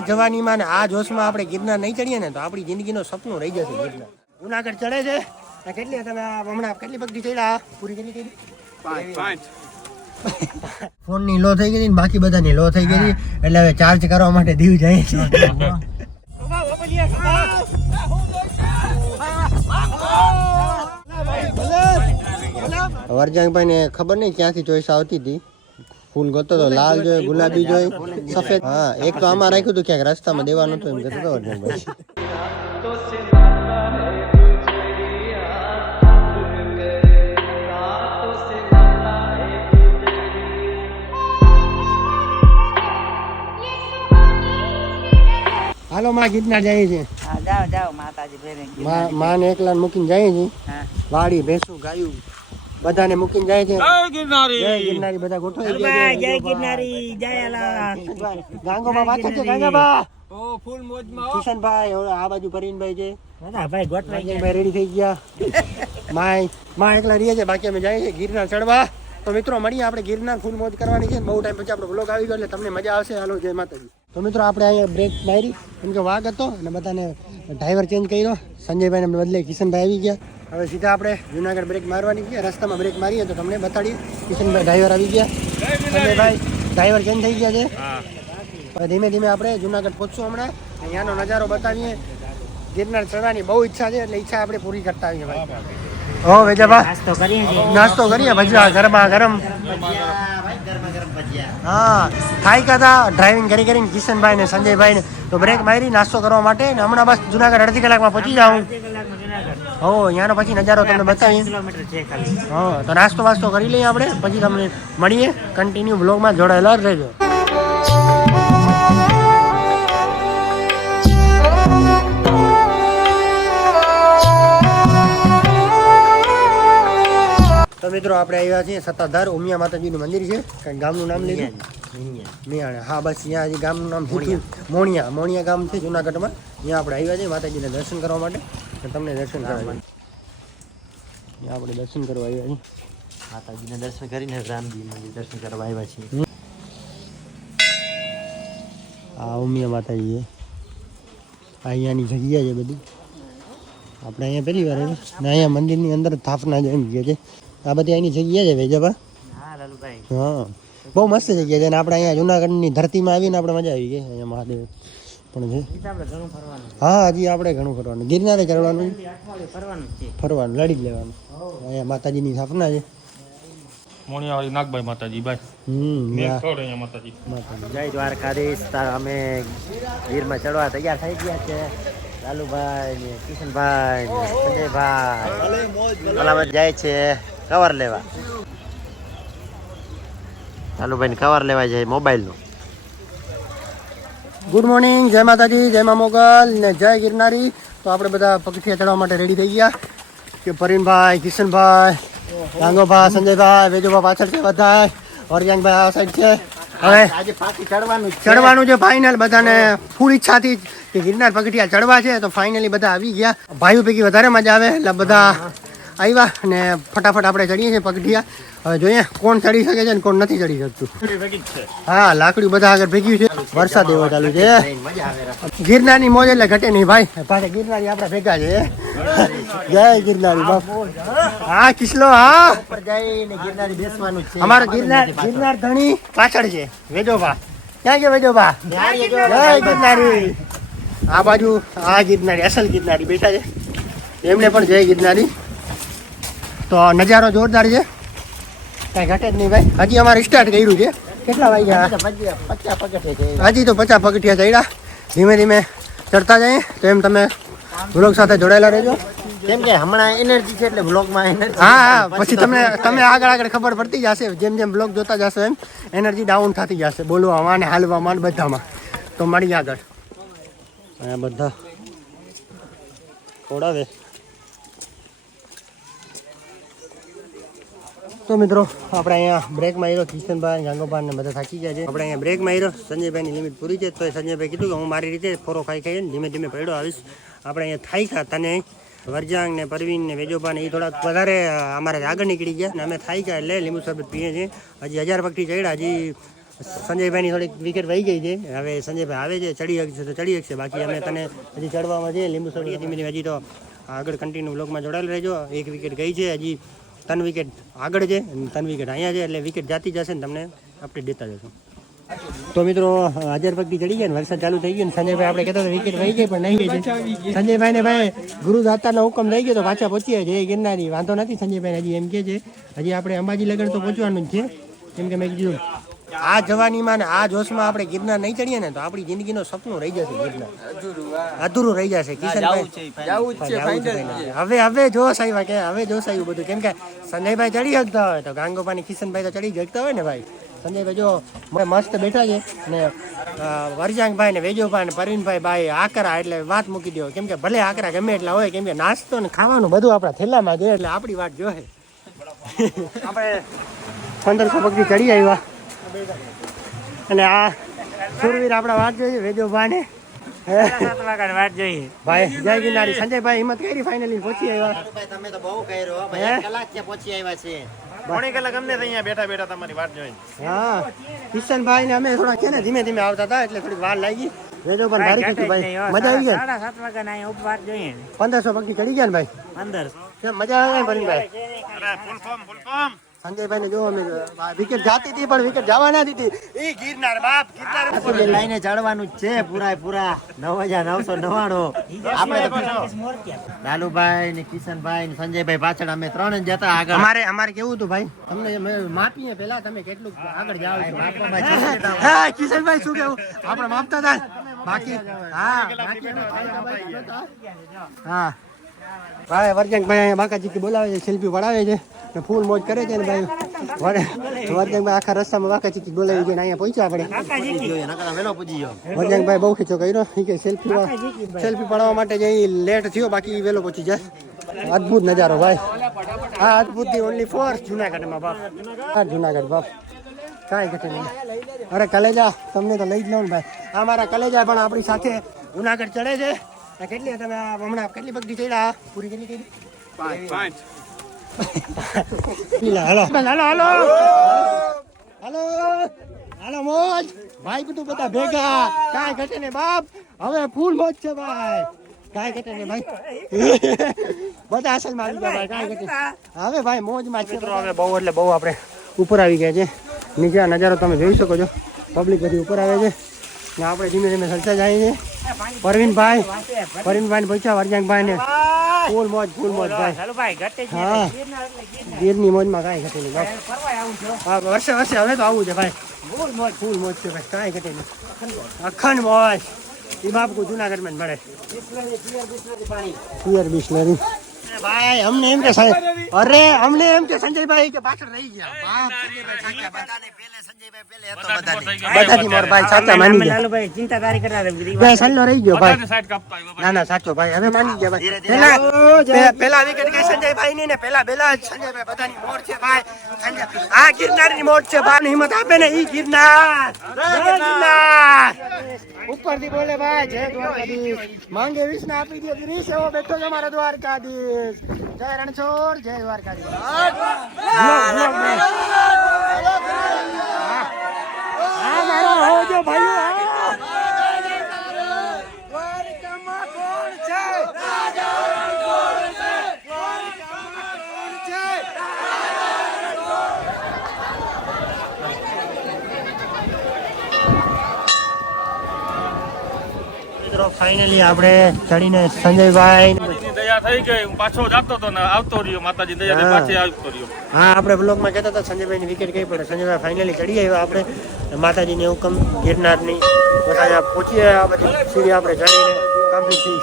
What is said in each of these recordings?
આ જવાનીમાં ને આ જોશમાં આપણે ગિરનાર નહીં ચડીએ ને તો આપણી જિંદગીનો સપનું રહી જશે ગિરનાર. જુનાગઢ ચડે છે કેટલી તમે હમણાં કેટલી પગથી ચડ્યા પૂરી કેટલી કરી? 5 ફોનની લો થઈ ગઈ બાકી બધાની લો થઈ ગઈ એટલે હવે ચાર્જ કરવા માટે દીવ જાય છે. વરજાંગભાઈ ને ખબર નહીં ક્યાંથી ચોઈસ આવતી હતી. ફૂલ ગોતો તો લાલ જોઈ ગુલાબી જોઈ સફેદ. હા એક તો આમાં રાખ્યું હતું ક્યાંક રસ્તામાં દેવાનું હતું એમ કહેતો હતો વરજાંગભાઈ. હાલો માં ગિરનાર જાય છે. જાઓ જાઓ માતાજી ભેરે માં ને એકલા મૂકીને જાય છે. વાડી ભેંસું ગાયું બધાને મૂકીને જાય છે. જય ગિરનારી બધા ગોઠવાઈ ગયા. જય ગિરનારી જય અલા ગાંગોબા પાછળ છે. ગાંગાબા ઓ ફૂલ મોજમાં હો. કિશનભાઈ આ બાજુ પરીનભાઈ છે. ભાઈ ગોઠવાઈ ભાઈ રેડી થઈ ગયા. માં એકલા રહે છે બાકી અમે જાય છે ગિરનાર ચડવા. તો મિત્રો મળીએ આપણે ગિરનાર ફૂલ મોજ કરવાની છે. બહુ ટાઈમ પછી આપણો બ્લોગ આવી ગયો એટલે તમને મજા આવશે. હાલો જય માતાજી. તો મિત્રો આપણે અહીંયા બ્રેક મારી કેમ કે વાઘ હતો અને બધાને ડ્રાઈવર ચેન્જ કર્યો. સંજયભાઈને બદલે કિશનભાઈ આવી ગયા. હવે સીધા આપણે જુનાગઢ બ્રેક મારવાની છે. રસ્તામાં બ્રેક મારીએ તો તમને બતાડીએ. કિશનભાઈ ડ્રાઈવર આવી ગયા. સંજયભાઈ ડ્રાઈવર ચેન્જ થઈ ગયા છે. હવે ધીમે ધીમે આપણે જુનાગઢ પહોંચશું. હમણાં અહીંયાનો નજારો બતાવીએ. ગિરનાર ચડવાની બહુ ઈચ્છા છે એટલે ઈચ્છા આપણે પૂરી કરતા આવીએ ભાઈ. ઓ વેજાબા નાસ્તો કરીએ ભજીયા ગરમા ગરમ. હા ખાઈ હતા ડ્રાઇવિંગ કરી કરીને કિશનભાઈ ને સંજયભાઈ ને તો બ્રેક મારી નાસ્તો કરવા માટે ને હમણાં બસ જુનાગઢ અડધી કલાકમાં પહોંચી જાઉં. હો અહીંયાનો પછી નજારો તમને બતાવીએ. હા તો નાસ્તો વાસ્તો કરી લઈએ આપણે પછી તમને મળીએ. કન્ટિન્યુ બ્લોગમાં જોડાયેલા રહેજો. તો મિત્રો આપણે આવ્યા છીએ સત્તાધાર ઉમિયા માતાજીનું મંદિર છે. કંઈક ગામનું નામ લીધું મિયાણા. હા બસ અહીંયા હજી ગામનું નામ મોણિયા ગામ છે જુનાગઢમાં. ત્યાં આપણે આવ્યા છીએ માતાજીને દર્શન કરવા માટે. તમને દર્શન કરાવીએ. ત્યાં આપણે દર્શન કરવા આવ્યા છીએ. માતાજીને દર્શન કરીને રામજી મંદિર દર્શન કરવા આવ્યા છીએ. આ ઉમિયા માતાજી છે. અહીંયાની જગ્યા છે બધી. આપણે અહીંયા પહેલી વાર આવ્યા ને અહીંયા મંદિરની અંદર સ્થાપના જેમ કહે છે. આ બધી અહીંની જગ્યા છે વેજાબા. હા બહુ મસ્ત જગ્યા છે ને આપણે અહીંયા જુનાગઢની ધરતીમાં આવીને આપણે મજા આવી ગઈ. અહીંયા મહાદેવ પણ છે. હા હજી આપણે ઘણું ફરવાનું. ગિરનારે ચડવાનું ફરવાનું લડી જ લેવાનું. અહીંયા માતાજીની સ્થાપના છે. મોણિયાવાળી નાગભાઈ માતાજી ભાઈ માતાજી જય દ્વારકાધીશ. અમે ગીરમાં ચડવા તૈયાર થઈ ગયા છે. લાલુભાઈ ને કિશનભાઈ ને સંજયભાઈ બરાબર જાય છે કવર લેવા. લાલુભાઈ ને કવર લેવા જાય મોબાઈલનું. ગુડ મોર્નિંગ, જય માતાજી, જય મા મોગલ ને જય ગિરનારી. તો આપણે બધા પગથિયા ચડવા માટે રેડી થઈ ગયા કે પરીનભાઈ, કિશનભાઈ, ગાંગોભાઈ, સંજયભાઈ, વેજોભાઈ પાછળ છે બધા. વરજાંગભાઈ આ સાઈડ છે. હવે આજે પાછી ચડવાનું છે ફાઇનલ. બધાને ફૂલ ઈચ્છાથી કે ગિરનાર પગથિયા ચડવા છે તો ફાઇનલી બધા આવી ગયા. ભાઈઓ પૈકી વધારે મજા આવે એટલે બધા આવ્યા અને ફટાફટ આપણે ચડીએ છીએ પગથિયા. હવે જોઈએ કોણ ચડી શકે છે ને કોણ નથી ચડી શકતું. હા લાકડી બધા આગળ ભેગ્યું છે. વરસાદ એવો ચાલુ છે. ગિરનારની મોજ એટલે ઘટે નહીં ભાઈ. પાછા ગિરનારી આપણે ભેગા છે. જય ગિરનારી બાપુ. હા કિસલો. હા જઈને ગિરનારી બેસવાનું છે. અમારો ગિરનાર ધણી પાછળ છે. વેજોભા ક્યાં છે? વેજોભા જય ગિરનારી. આ બાજુ આ ગિરનારી અસલ ગિરનારી બેઠા છે. એમને પણ જય ગિરનારી. તો નજારો જોરદાર છે. કઈ ઘટે જ નહીં ભાઈ. હજી અમારે સ્ટાર્ટ કર્યું છે. કેટલા વાગ્યા? હજી તો 50 પગથિયા ચડ્યા. ધીમે ધીમે ચડતા જઈએ તો એમ તમે બ્લોગ સાથે જોડાયેલા રહેજો. કેમ કે હમણાં એનર્જી છે એટલે બ્લોગમાં એનર્જી. હા પછી તમે આગળ ખબર પડતી જશે. જેમ જેમ બ્લોગ જોતા જશો એમ એનર્જી ડાઉન થતી જશે બોલવામાં ને હાલવામાં ને બધામાં. તો મળી આગળ અહીંયા બધા ખોડાવે. તો મિત્રો આપણે અહીંયા બ્રેક માર્યો. કિશનભાઈ, ગાંગોભાઈ ને બધા થાકી ગયા છે. આપણે અહીંયા બ્રેક માર્યો. સંજયભાઈની લિમિટ પૂરી છે તો સંજયભાઈ કીધું કે હું મારી રીતે ફોરો ખાઈને ધીમે ધીમે પડ્યો આવીશ. આપણે અહીંયા થાઈ ખા તને વરજાંગ ને પરવીન ને વેજોબા ને એ થોડાક વધારે અમારે આગળ નીકળી ગયા ને અમે થાઈ ગયા એટલે લીંબુ શરબત પીએ છીએ. હજી 1000 પગથી ચડ્યા. હજી સંજયભાઈની થોડીક વિકેટ વહી ગઈ છે. હવે સંજયભાઈ આવે છે, ચડી શકશે તો ચડી શકશે, બાકી અમે તને હજી ચડવામાં છે લીંબુ સોડીએ ધીમે ધીમે. હજી તો આગળ કન્ટિન્યુ બ્લોગમાં જોડાયેલ રહેજો. એક વિકેટ ગઈ છે, હજી 3 વિકેટ આગળ છે અને 3 વિકેટ અહીંયા છે, એટલે વિકેટ જાતી જશે ને તમને અપડેટ દેતા જશું. તો મિત્રો 1000 પગથી ચડી ગયા ને વરસાદ ચાલુ થઈ ગયો ને સંજયભાઈ આપણે કહેતા હતા વિકેટ વહી ગઈ પણ નહીં ગઈ છે. સંજયભાઈને ભાઈ ગુરુ દાતાનો હુકમ થઈ ગયો તો પાછા પહોંચીએ જય ગિરનારી. વાંધો નથી સંજયભાઈ, હજી એમ કે છે હજી આપણે અંબાજી લગન તો પહોંચવાનું જ છે. કેમ કે મેં કીધું આ જવાનીમાં ને આ જોશમાં આપણે ગિરનાર નહીં ચડીએ ને તો આપણી જિંદગીનું સપનું રહી જશે, ગિરનાર અધૂરું રહી જશે. કિશનભાઈ હવે જોશ આવ્યા કે હવે જોશ આવ્યું બધું. કેમ કે સંજયભાઈ ચડી શકતા હોય તો ગાંગોપાની કિશનભાઈ તો ચડી શકતા હોય ને ભાઈ. સંજયભાઈ જો મસ્ત બેઠા છે ને વરજાંગભાઈ ને વેજોભાઈ ને પરવીનભાઈ ભાઈ આકરા એટલે વાત મૂકી દો. કેમ કે ભલે આકરા ગમે એટલા હોય, કેમ કે નાસ્તો ને ખાવાનું બધું આપણા થેલામાં છે એટલે આપણી વાત જોહે. આપણે 1500 પગથી ચડી આવ્યા અને આ સુરવીર આપણા વાત જોઈએ વેજોભાઈ ને વાત જોઈએ ભાઈ જય ગિરનારી. સંજયભાઈ હિંમત કરી ફાઇનલી પહોંચી આવ્યા. તમે તો બહુ કર્યો ભાઈ, કલાક છે પહોંચી આવ્યા છે. ઘણી કલાક અમને અહીંયા બેઠા બેઠા તમારી વાત જોઈ. હા કિશનભાઈ ને અમે થોડા છે ને ધીમે ધીમે આવતા હતા એટલે થોડીક વાર લાગી. વેજો પણ ભારી હતી ભાઈ, મજા આવી ગઈ. 7:30 વાગ્યા ના ઉપર વાત જોઈએ. 1500 પગથી ચડી ગયા ને ભાઈ, 1500 કેમ મજા આવે ભરીનભાઈ? અરે ફૂલ ફોર્મ સંજયભાઈ ને જો અમે વિકેટ જાતી હતી પણ વિકેટ જવા ના દીધી. એ ગિરનાર બાપ ગિરનાર લાઈને ચડવાનું જ છે પૂરા 9999. આપણે લાલુભાઈ ને કિશનભાઈ ને સંજયભાઈ પાછળ અમે 3 જ જતા આગળ. અમારે કેવું હતું ભાઈ, તમને અમે માપીએ પેલા તમે કેટલું આગળ જાવ છો. હા કિશનભાઈ શું કેવું આપણે માપતા હતા બાકી. હા ભાઈ વર્જંગભાઈ અહીંયા બાકાજી બોલાવે છે, સેલ્ફી પડાવે છે ને ફૂલ મોજ કરે છે ને ભાઈ. વર્જંગભાઈ આખા રસ્તામાં બાકાજી બોલાવી છે ને અહીંયા પહોંચ્યા આપણે. વર્જંગભાઈ બહુ ખીચો કર્યો કે સેલ્ફી પડાવવા માટે જઈ લેટ થયો, બાકી વેલો પહોંચી જાય. અદભુત નજારો ભાઈ. હા અદભુત ઓનલી ફોર જુનાગઢમાં બાપ. હા જુનાગઢ બાપ કાંઈ ઘટે નહીં. અરે કલેજા તમને તો લઈ જ લઉં ને ભાઈ. આ મારા કલેજા પણ આપણી સાથે જુનાગઢ ચડે છે. કેટલી તમે હમણાં કેટલી પગથી ચડ્યા? પૂરી કેટલી કરી? 5. હાલો હાલો હાલો હાલો હાલો મોજ ભાઈ, બધું બધા ભેગા. કાંઈ ઘટે ને બાપ, હવે ફૂલ મોજ છે ભાઈ. કાંઈ ઘટે ને ભાઈ, બધા અસલમાં આવી ગયા ભાઈ. કાંઈ ઘટે હવે ભાઈ મોજમાં છે. હવે બહુ એટલે બહુ આપણે ઉપર આવી ગયા છે. નીચે નજારો તમે જોઈ શકો છો, પબ્લિક બધી ઉપર આવે છે ને આપણે ધીમે ધીમે ચડતા જઈએ છીએ. પરવીનભાઈ પૂછ્યા વરજાંગભાઈ ને ફૂલ મોજ ભાઈ. હા ગીરની મોજમાં કાંઈ ઘટે નહીં ભાઈ. હા વર્ષે હવે તો આવું છે ભાઈ. ફૂલ મોજ છે ભાઈ, કાંઈ ઘટે નહીં. અખંડ મોજ. એ બાપુ જુનાગઢમાં જ મળે પિયર બિસ્લરી ભાઈ. અમને એમ કે અમને એમ કે સંજયભાઈ કે પાછળ રહી ગયા. ચિંતાકારી કરતા સલ્લો રહી ગયો ભાઈ. ના સાચો ભાઈ, હવે માની ગયા ભાઈ. પેલા વિકેટ ગઈ સંજયભાઈ ની ને પેલા સંજયભાઈ બધાની મોડ છે ભાઈ. આ ગિરનાર ની મોડ છે ભાઈ. હિંમત આપે ને ઈ ગિરનાર ઉપરથી બોલે ભાઈ જય દ્વારકાધીશ. માંગે વિશ ને આપી દે ગિરીશ, એવો બેઠો છે અમારા દ્વારકાધીશ. જય રણછોડ જય દ્વારકાધીશ. હા મારો હોજો ભાઈ. દ્વારકામાં કોણ છે? ફાઇનલી આપણે ચડીને સંજયભાઈ દયા થઈ ગઈ. હું પાછો જતો હતો ને આવતો રહ્યો, માતાજી દયા પાછી આવતો રહ્યો. હા આપણે બ્લોગમાં કહેતા હતા સંજયભાઈની વિકેટ ગઈ પડે. સંજયભાઈ ફાઇનલી ચડી આવ્યા આપણે માતાજીની હુકમ ગિરનારની. બસ અહીંયા પહોંચી આવ્યા. બધી સીડી આપણે ચડીને કમ્પ્લીટ થઈ.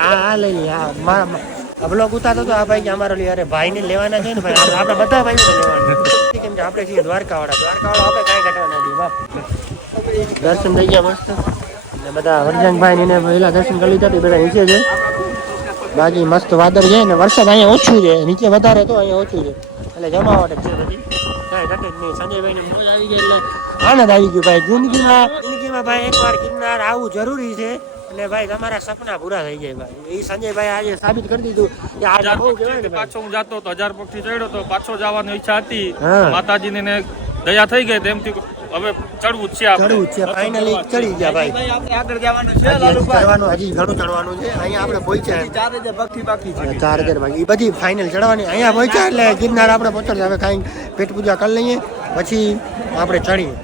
હા લઈ લે. હા બ્લોગ ઉતારતો હતો આ ભાઈ કે અમારો અરે ભાઈને લેવાના છે ને ભાઈ, આપણે બધા ભાઈને લેવાના. કેમ કે આપણે છીએ દ્વારકાવાળા આપણે કાંઈ ઘટવાના નથી બાપ. દર્શન થઈ ગયા મસ્ત ને બધા વરજાંગભાઈ ને પહેલા દર્શન કરી લીધા. બધા નીચે છે, બાકી મસ્ત વાદળ છે ને વરસાદ અહીંયા ઓછું છે. નીચે વધારે તો અહીંયા ઓછું છે એટલે જમાવટ છે બધી, કાંઈ ઘટે જ નહીં. સંજયભાઈ ની મોજ આવી ગઈ એટલે આનંદ આવી ગયો ભાઈ. જિંદગીમાં ભાઈ એકવાર ગિરનાર આવવું જરૂરી છે. એટલે ભાઈ તમારા સપના પૂરા થઈ જાય ભાઈ. એ સંજયભાઈ આજે સાબિત કરી દીધું કે આજે બહુ કહેવાય ને ભાઈ. પાછો હું જાતો તો 1000 પગથી ચડ્યો તો પાછો જવાની ઈચ્છા હતી. હા. માતાજીની ને દયા થઈ ગઈ તેમથી હવે ચડવું જ છે આપણે. ચડવું જ છે ફાઇનલી ચડી ગયા ભાઈ. આગળ જવાનું છે હજી ચડવાનું હજી ઘણું ચડવાનું છે. અહીંયા આપણે પહોંચ્યા 4000 પગથી બાકી છે 4000 બાકી બધી ફાઇનલ ચડવાની. અહીંયા પહોંચ્યા એટલે ગિરનાર આપણે પહોંચશે. હવે કાંઈ પેટ પૂજા કરી લઈએ પછી આપણે ચડીએ.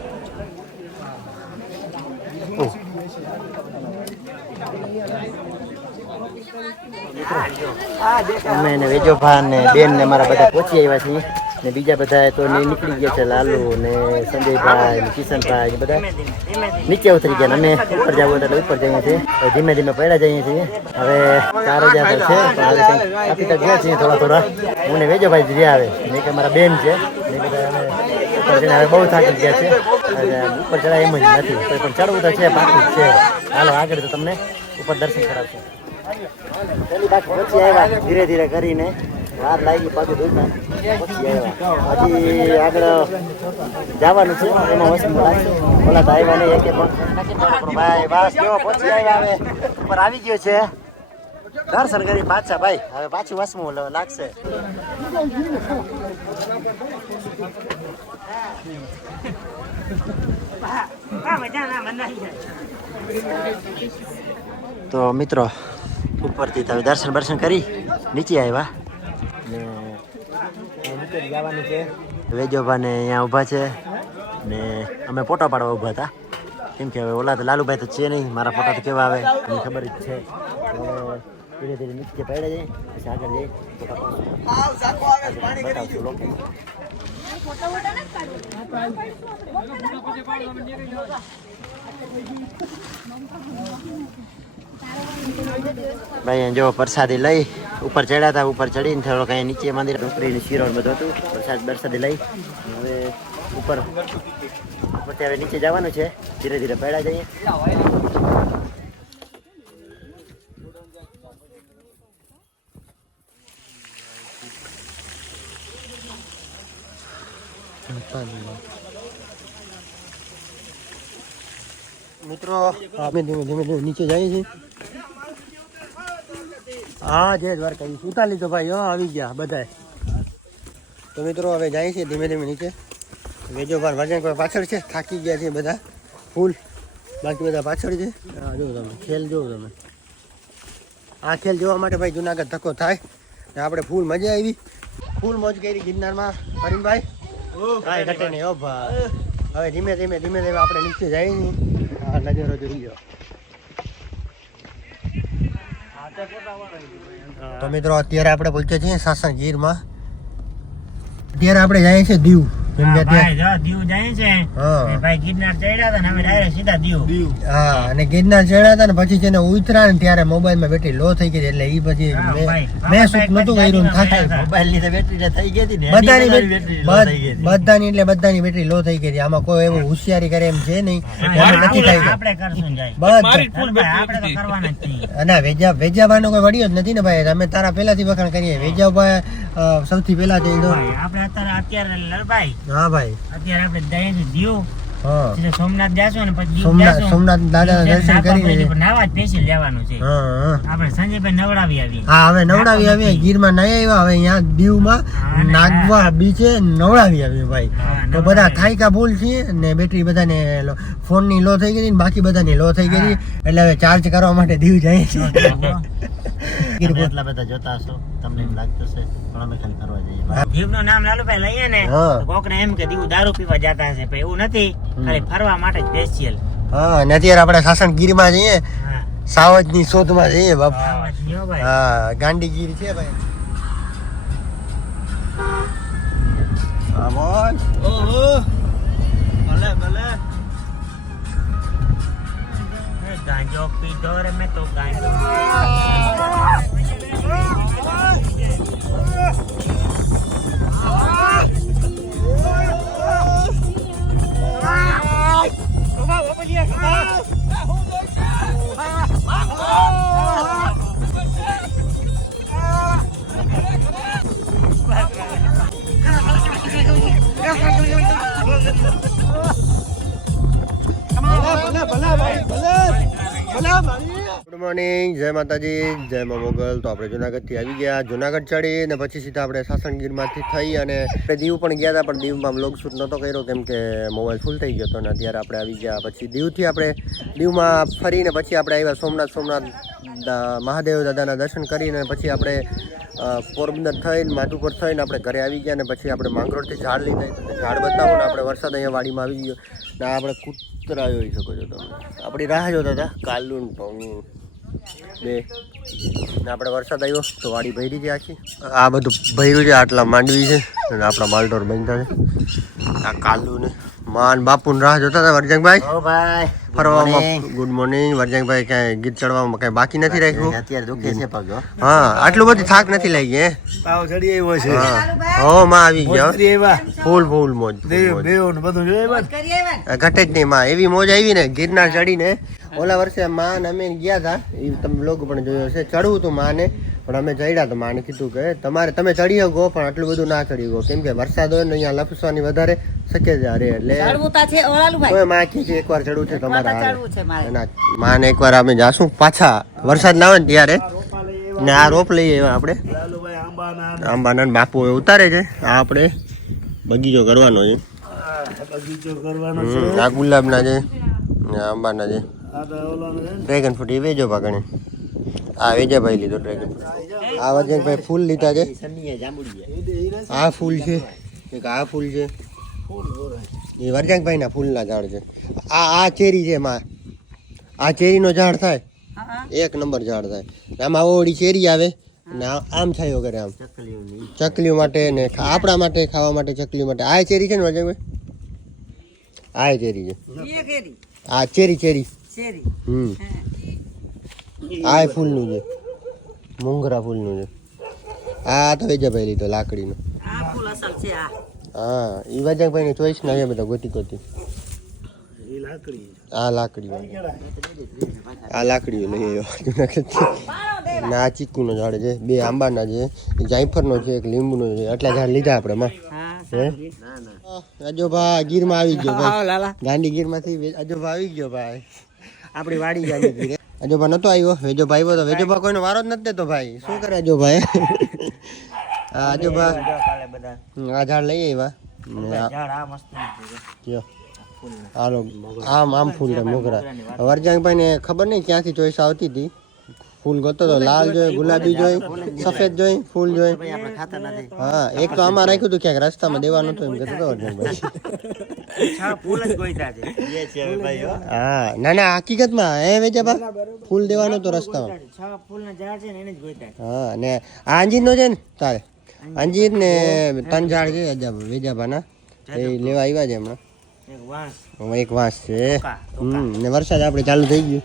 અમે ને વેજોભા ને બેન ને અમારા બધા પહોંચી આવ્યા છીએ ને બીજા બધા તો નીકળી ગયા છે. લાલુ ને સંજયભાઈ ને કિશનભાઈ ને બધા નીચે ઉતરી ગયા. અમે ઉપર જવું એટલે ઉપર જઈએ છીએ. હવે ધીમે ધીમે પડ્યા જઈએ છીએ. હવે 4000 છે પણ હવે કાપી તક ગયા છીએ થોડા. હું ને વેજોભાઈ જ રહ્યા આવે ને કે અમારા બેન છે ને બધા અમે ઉપર જઈને હવે બહુ થાકી ગયા છે. હવે ઉપર ચડાય એમ જ નથી તો પણ ચડવું તો છે પાકું જ છે. હાલો આગળ તો તમને ઉપર દર્શન કરાવશું. પેલી બાકી પહોંચી આવ્યા ધીરે ધીરે કરીને. વાર લાગી પાછું દુકાન પહોંચી આવ્યા. હજી આગળ જવાનું છે એમાં વસ્તુ લાગશે. ઓલા તો આવ્યા નહીં એકે પણ ભાઈ બસ કેવો પહોંચી આવ્યા. હવે ઉપર આવી ગયો છે. દર્શન કરી પાછા ભાઈ હવે પાછું વસમું લાગશે. તો મિત્રો ઉપરથી તમે દર્શન કરી નીચે આવ્યા ને નીચે જવાનું છે. વેજોભા ને અહીંયા ઊભા છે ને અમે ફોટા પાડવા ઊભા હતા કેમ કે હવે ઓલા તો લાલુભાઈ તો છે નહીં. મારા ફોટા તો કેવા આવે મને ખબર જ છે. ધીરે ધીરે નીચે પડ્યા જઈએ પછી આગળ જઈએ ફોટા પાડશું. ભાઈ જો પ્રસાદી લઈ ઉપર ચડ્યા હતા. ઉપર ચડીને થોડો કઈ નીચે મંદિર ઢોકરીને શીરો બધું હતું. પ્રસાદી લઈ હવે ઉપર હવે નીચે જવાનું છે. ધીરે ધીરે પડ્યા જઈએ. મિત્રો અમે ધીમે ધીમે નીચે જઈએ છીએ. હા જય દ્વારકા ઉતારી તો ભાઈ આવી ગયા બધા. તો મિત્રો હવે જાય છે ધીમે ધીમે નીચે. વેજોભાઈ વજન કોઈ પાછળ છે. થાકી ગયા છે બધા ફૂલ. બાકી બધા પાછળ છે. હા જોવો તમે ખેલ જોવો તમે. આ ખેલ જોવા માટે ભાઈ જુનાગઢ ધક્કો થાય ને આપણે ફૂલ મજા આવી. ફૂલ મોજ કરી ગિરનારમાં પરિણભાઈ. કાંઈ ઘટે નહીં હો ભાઈ. હવે ધીમે ધીમે આપણે નીચે જઈએ નહીં. હા નજરો જોઈ લો. તો મિત્રો અત્યારે આપણે પહોંચ્યા છીએ સાસણ ગીરમાં. અત્યારે આપણે જઈએ છીએ દીવ. દીવ જાય છે ભાઈ. ગિરનાર ચડ્યા હતા ને અમે ડાયરેક્ટ સીધા દીવ. હા અને ગિરનાર ચડ્યા હતા ને પછી છે ને ઉતરા ને ત્યારે મોબાઈલમાં બેટરી લો થઈ ગઈ એટલે એ પછી મેં શૂટ નતું કર્યું ને થાકી. મોબાઈલ ની તો બેટરી થઈ ગઈ હતી ને બધાની બેટરી લો થઈ ગઈ હતી. આમાં કોઈ એવું હોશિયારી કરે એમ છે નહીં. નથી થઈ આપણે કરશું અને વેજાભાઈ નો કોઈ વડિયો જ નથી ને ભાઈ. અમે તારા પેલાથી વખાણ કરીએ. વેજાભાઈ સૌથી પેલા જઈ દો આપણે અત્યારે લડભાઈ. હા ભાઈ અત્યારે આપણે જઈએ છીએ દીવ. હા સોમનાથ જાશું ને પછી સોમનાથ દાદા દર્શન કરીને નાવા સ્પેશિયલ લેવાનું છે. આપણે સંજયભાઈ નવડાવી આવી. હા હવે નવડાવી આવી. ગીરમાં નહીં આવ્યા. હવે અહીંયા દીવમાં નાગવા બીચે નવડાવી આવી ભાઈ. તો બધા થાયકા ભૂલ છે ને બેટરી બધાને ફોન ની લો થઈ ગઈ ને બાકી બધાની લો થઈ ગઈ એટલે હવે ચાર્જ કરવા માટે દીવ જાય છે. એટલા બધા જોતા હશો તમને એમ લાગતું છે પણ અમે ખાલી ફરવા જઈએ. દીવનું નામ લાલુભાઈ લઈએ ને કોકને એમ કે દીવ દારૂ પીવા જતા હશે પણ એવું નથી. ખાલી ફરવા માટે સ્પેશિયલ. હા ને અત્યારે આપણે સાસણ ગીરમાં જઈએ. સાવજ ની શોધમાં જઈએ બાપ. હા ગાંડીગીર છે ભાઈ. હા બોલ. ઓહો ભલે ભલે. ગાંજો પીધો રે મેં તો ગાંજો. ગુડ મોર્નિંગ, જય માતાજી, જય મા મોગલ. તો આપણે જુનાગઢથી આવી ગયા. જુનાગઢ ચડી ને પછી સીધા આપણે સાસણગીરમાંથી થઈ અને આપણે દીવ પણ ગયા હતા, પણ દીવમાં બ્લોગ શૂટ નહોતો કર્યો કેમ કે મોબાઈલ ફૂલ થઈ ગયો હતો. અને અત્યારે આપણે આવી ગયા. પછી દીવથી આપણે દીવમાં ફરીને પછી આપણે આવ્યા સોમનાથ મહાદેવ દાદાના દર્શન કરીને પછી આપણે પોરબંદર થઈને માધુપુર થઈને આપણે ઘરે આવી ગયા. ને પછી આપણે માંગરોળથી ઝાડ લીધા. તો ઝાડ બતાવો ને આપણે વરસાદ અહીંયા વાડીમાં આવી ગયો ને આપણે કૂતરા જોઈ શકો છો તમે. આપણી રાહ જોતા હતા કાલું ને ભોંગું બે ને આપણે વરસાદ આવ્યો તો વાડી ભરી છે આખી. આ બધું ભર્યું છે, આટલા માંડવી છે અને આપણા માલઢોર બનતા છે. આ કાલું ને માન બાપુને રાહ જોતા હતા. વરજંગભાઈ ઓ ભાઈ ફરવામાં ગુડ મોર્નિંગ. વરજંગભાઈ કાંઈ ગીત ચડવામાં કાંઈ બાકી નથી રાખ્યું? અત્યારે દુખે છે પગ હો. હા, આટલું બધું થાક નથી લાગી હે? તાવ ચડી આવ્યો છે. હા, હો માં આવી ગયા મોજરી આવ્યા. ફૂલ મોજ. દેવ ને બધું જોઈ આવ્યા. ઘટે જ નહીં માં, એવી મોજ આવી ને ગિરનાર ચડીને. ઓલા વર્ષે માં ને અમે ગયા હતા, એ તમે બ્લોગ પણ જોયો હશે. ચડવું હતું માને, પણ અમે ચડ્યા તો માને કીધું કે તમે ચડી શકો પણ આટલું બધું ના ચડી શકો કેમ કે વરસાદ હોય ને અહીંયા લપસવાની વધારે શક્યતા રહે. એટલે કોઈ માં કી છે એકવાર ચડવું છે તમારે. માને એકવાર અમે જાશું પાછા વરસાદ ના હોય ને ત્યારે. ને આ રોપ લઈએ આપણે આંબાના બાપુ ઉતારે છે. આ આપણે બગીચો કરવાનો છે. બગીચો કરવાનો આ ગુલાબના છે ને આંબાના છે. ડ્રેગન ફ્રૂટ એ વેજો પાકણે. આ વેજાભાઈ લીધો ડ્રેગન ફ્રૂટ. આ વજનભાઈ ફૂલ લીધા છે. આ ફૂલ છે એક, આ ફૂલ છે એ વરજાંગભાઈ ના ફૂલના ઝાડ છે. આ ચેરી છે માં, આ ચેરીનો ઝાડ થાય એક નંબર ઝાડ થાય. આમાં ઓળી ચેરી આવે ને આમ થાય કરે આમ ચકલીઓ માટે ને આપણા માટે ખાવા માટે ચકલીઓ માટે. આ ચેરી છે ને વરજાંગભાઈ, આ ચેરી છે. આ ચેરી આ ફૂલનું છે, મોંઘરા ફૂલનું છે. આ તો વેજાભાઈ લીધો લાકડીનો. હા, એ વજાભાઈ ની ચોઈસ ના છે બધા ગોતી. આ લાકડી આ લાકડીઓ લઈ આવ્યો. ના આ ચીકુનો ઝાડ છે, બે આંબાના છે, જાયફળનો છે, એક લીંબુનો છે. આટલા ઝાડ લીધા આપણે માં. અજોભા ગીરમાં આવી ગયો ભાઈ, ગાંડી ગીરમાંથી અજોભા આવી ગયો ભાઈ. આપણી વાડી ગાંડી ગીર. અજોભા નતો આવ્યો, વેજોભા આવ્યો તો વેજોભા કોઈનો વારો જ નથી દેતો ભાઈ. શું કરે અજોભાઈ? અજોભા આ ઝાડ લઈ આવ્યા. હાલો આમ ફૂલ મોગરા. વરજાંગભાઈ ને ખબર નહીં ક્યાંથી ચોઈસ આવતી હતી. ફૂલ ગોતો તો લાલ જોઈ, ગુલાબી જોઈ, સફેદ જોઈ, ફૂલ જોઈ. હા, એક તો આમાં રાખ્યું હતું ક્યાંક રસ્તામાં દેવાનું હતું એમ કહેતો વરજાંગભાઈ. હા, ના હકીકતમાં હે વેજાબા ફૂલ દેવાનું તો રસ્તામાં. હા, ને આ અંજીર નો છે ને તારે અંજીર ને 3 ઝાડ છે વેજાબાના, એ લેવા આવ્યા છે હમણાં. એક વાંસ છે. ને વરસાદ આપણે ચાલુ થઈ ગયું.